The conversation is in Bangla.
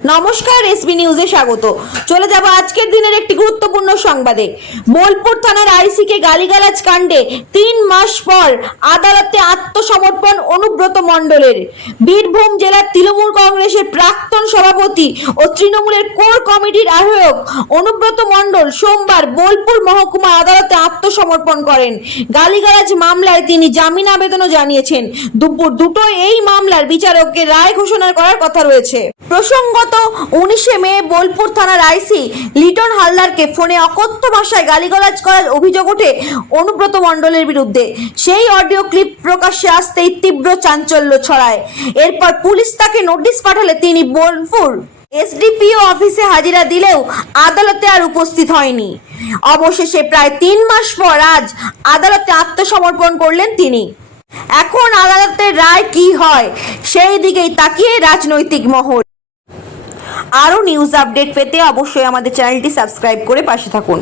নমস্কার, এসবি নিউজে স্বাগত। চলে যাব আজকের দিনের একটি গুরুত্বপূর্ণ সংবাদে। বোলপুর থানার আইসিকে গালিগালাজ কাণ্ডে 3 মাস পর আদালতে আত্মসমর্পণ অনুব্রত মণ্ডলের। বীরভূম জেলার তৃণমূল কংগ্রেসের প্রাক্তন সভাপতি ও তৃণমূলের কোর কমিটির আহ্বায়ক অনুব্রত মণ্ডল সোমবার বোলপুর মহকুমা আদালতে আত্মসমর্পণ করেন। গালিগালাজ মামলায় তিনি জামিন আবেদনও জানিয়েছেন। দুপুর 2টায় এই মামলার বিচারককে রায় ঘোষণা করার কথা রয়েছে। প্রসঙ্গত 19 মে বোলপুর থানার আইসি লিটন হালদারকে ফোনে অকথ্য ভাষায় গালিগালাজ করার অভিযোগ ওঠে অনুব্রত মণ্ডলের বিরুদ্ধে। সেই অডিও ক্লিপ প্রকাশ্যে আসতেই তীব্র চাঞ্চল্য ছড়ায়। এরপর পুলিশ তাকে নোটিশ পাঠালে তিনি বোলপুর এসডিপিও অফিসে হাজিরা দিলেও আদালতে আর উপস্থিত হয়নি। অবশেষে প্রায় 3 মাস পর আজ আদালতে আত্মসমর্পণ করলেন তিনি। এখন আদালতের রায় কি হয় সেই দিকেই তাকিয়ে রাজনৈতিক মহল। আরও নিউজ আপডেট পেতে অবশ্যই আমাদের চ্যানেলটি সাবস্ক্রাইব করে পাশে থাকুন।